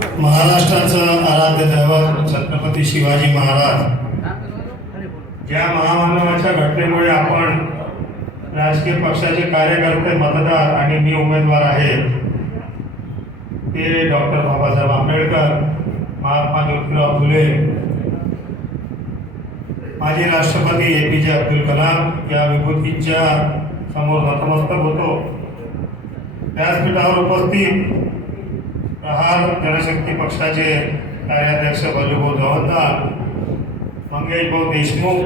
महाराष्ट्राचं आराध्य दैवत छत्रपती शिवाजी महाराज. या महामानवाच्या घटनेमुळे आपण राजकीय पक्षाचे कार्यकर्ते मतदार आणि मी उमेदवार आहे ते डॉक्टर बाबासाहेब आंबेडकर महात्मा ज्योतिराव फुले माजी राष्ट्रपती ए पी जे अब्दुल कलाम या विभूतींच्या समोर नतमस्तक होतो. व्यासपीठावर उपस्थित प्रहार जनशक्ती पक्षाचे कार्याध्यक्ष बलूभाऊ जवळदार मंगेशभाऊ देशमुख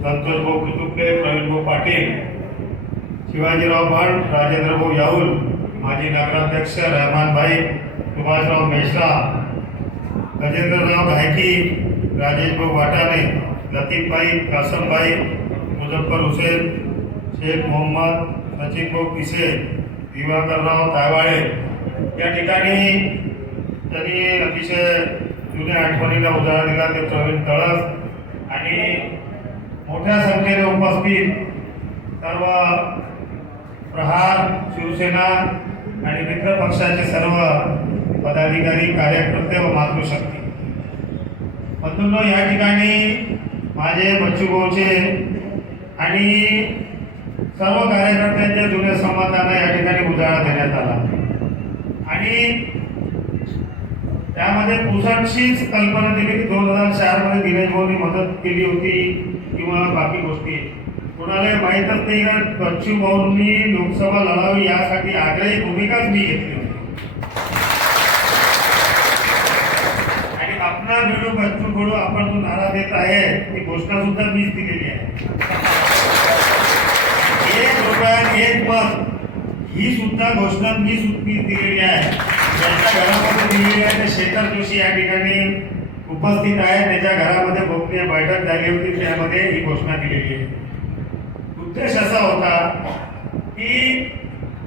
संतोषभाऊ कुतुंबे प्रवीणभाऊ पाटील शिवाजीराव भट राजेंद्रभाऊ याऊल माजी नगराध्यक्ष रहमानभाई सुभाषराव मेश्रा गजेंद्रराव घायकी राजेशभाऊ वाटाणे लतीफभाई कासमभाई मुझफ्फर हुसेन शेख मोहम्मद सचिनभाऊ पिसे दिवाकरराव तायवाळे या ठिकाणी त्यांनी अतिशय जुन्या आठवणीला उजाळा दिला ते प्रवीण तळस. आणि मोठ्या संख्येने उपस्थित सर्व प्रहार शिवसेना आणि मित्र पक्षाचे सर्व पदाधिकारी कार्यकर्ते व मातृशक्ती. बंधूंनो या ठिकाणी माझे बच्चूभाऊचे आणि सर्व कार्यकर्त्यांच्या जुन्या संवादांना या ठिकाणी उजाळा देण्यात आला. आणि त्यामध्ये पुसटशीच कल्पना दिली की दोन हजार चारमध्ये दिनेश भाऊनी मदत केली होती किंवा बाकी गोष्टी. कोणाला माहीतच नाही का बच्चू भाऊंनी लोकसभा लढावी यासाठी आग्रही भूमिकाच मी घेतली होती. आणि आपला मिळू बच्चू कडू आपण जो नारा देत आहे ती घोषणा सुद्धा मीच दिलेली आहे. एक रुपया एक मत. ही सुद्धा घोषणा मी सुद्धा दिलेली आहे. ज्यांच्या घरामध्ये दिलेली आहे ते शेखर जोशी या ठिकाणी उपस्थित आहे. त्याच्या घरामध्ये गोपनीय बैठक झाली होती त्यामध्ये ही घोषणा दिलेली आहे. उद्देश असा होता की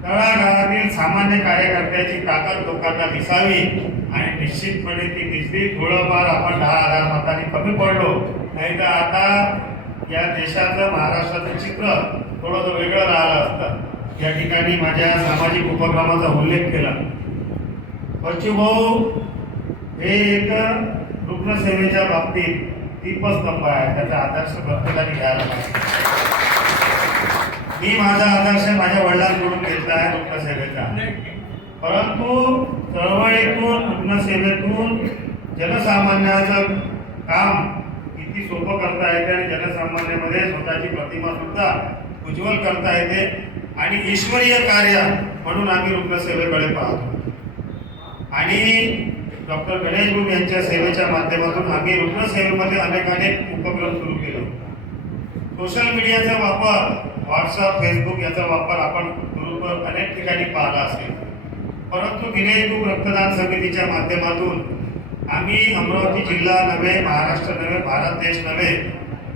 तळागाळातील सामान्य कार्यकर्त्याची ताकद लोकांना दिसावी आणि निश्चितपणे ती दिसली. थोडंफार आपण दहा हजार मतांनी कमी पडलो. नाही तर आता या देशाचं महाराष्ट्राचं चित्र थोडंसं वेगळं राहिलं असतं. या ठिकाणी माझ्या सामाजिक उपक्रमाचा उल्लेख केला. बच्चूभाऊ हे एक रुग्णसेवेच्या बाबतीत दीपस्तंभ आहे. त्याचा आदर्श प्रत्येकाने घ्यायला पाहिजे. मी माझा आदर्श माझ्या वडिलांकडून घेतला आहे रुग्णसेवेचा परंतु चळवळीतून रुग्णसेवेतून जनसामान्याचं काम किती सोपं करता येते आणि जनसामान्यामध्ये स्वतःची प्रतिमा सुद्धा उज्ज्वल करता येते आणि ईश्वरीय कार्य म्हणून आम्ही रुग्णसेवेकडे पाहतो. आणि डॉक्टर गणेश गुरु यांच्या सेवेच्या माध्यमातून आम्ही रुग्णसेवेमध्ये अनेक अनेक उपक्रम सुरू केले. सोशल मीडियाचा वापर व्हॉट्सअप फेसबुक याचा वापर आपण ग्रुपवर अनेक ठिकाणी पाहिला असेल. परंतु दिनेश बुक रक्तदान समितीच्या माध्यमातून आम्ही अमरावती जिल्हा नव्हे महाराष्ट्र नव्हे भारत देश नव्हे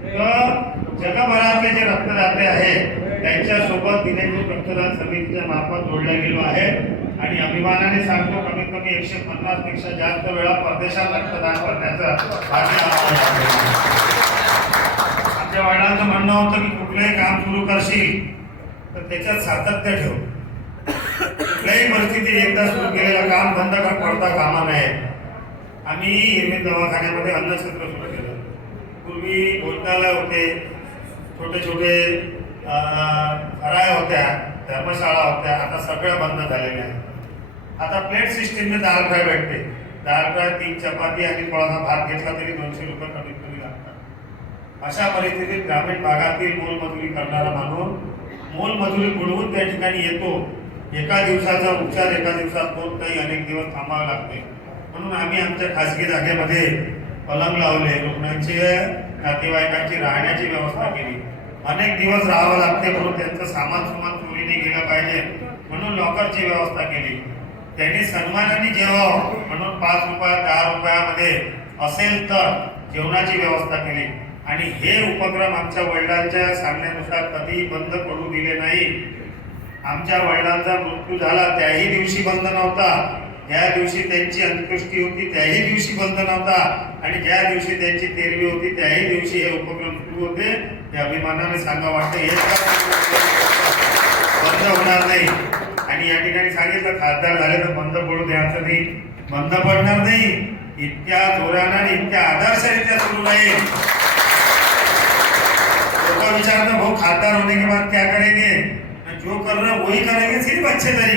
तर जगभरातले जे रक्तदाते आहेत त्यांच्यासोबत दिनेश बुक रक्तदान समितीच्या मार्फत जोडल्या गेलो आहे. आणि अभिमानाने सांगतो कमीत कमी एकशे पन्नासपेक्षा जास्त वेळा परदेशात रक्तदान करण्याचं आमच्या वडिलांचं म्हणणं होतं की कुठलंही काम सुरू करशील तर त्याच्यात सातत्य ठेव. कुठल्याही परिस्थितीत एकदा सुरू केलेलं काम बंद का पडता कामा नये. आम्ही हिरवी दवाखान्यामध्ये अन्नक्षेत्र सुरू केलं. पूर्वी भोजनालय होते छोटे छोटे हराय होत्या धर्मशाळा होत्या आता सगळं बंद झालेलं आहे. आता प्लेट सिस्टीमने दाल फ्राय भेटते. दाल फ्राय तीन चपाती आणि थोडासा भात घेतला तरी दोनशे रुपये कमीत कमी लागतात. अशा परिस्थितीत ग्रामीण भागातील मोलमजुरी करणारा माणूस मोलमजुरी बुडवून त्या ठिकाणी येतो. एका दिवसाचा उपचार एका दिवसात होत नाही अनेक दिवस थांबावे लागते. म्हणून आम्ही आमच्या खासगी जागेमध्ये पलंग लावले रुग्णांची नातेवाईकांची राहण्याची व्यवस्था केली. अनेक दिवस राहावं लागते म्हणून त्यांचं सामान सुमान चोरीने गेलं पाहिजे म्हणून लॉकरची व्यवस्था केली. त्यांनी सन्मानाने जेवावं म्हणून पाच रुपया दहा रुपयामध्ये असेल तर जेवणाची व्यवस्था केली. आणि हे उपक्रम आमच्या वडिलांच्या सांगण्यानुसार कधीही बंद पडू दिले नाही. आमच्या वडिलांचा मृत्यू झाला त्याही दिवशी बंद नव्हता. ज्या दिवशी त्यांची अंत्येष्टी होती त्याही दिवशी बंद नव्हता. आणि ज्या दिवशी त्यांची तेरवी होती त्याही दिवशी हे उपक्रम सुरू होते. ते अभिमानाने सांगा वाटतं हे बंद होणार नाही. आणि या ठिकाणी सांगितलं खासदार झाले तर बंद पडू द्यायचं नाही. बंद पडणार नाही. इतक्या जोरानं आणि इतक्या आदर्शरित्या सुरू राहील लोग विचारते भाऊ खासदार होने के बाद क्या करेंगे? जो कर रहा वही करेंगे सिर्फ अच्छे तरीके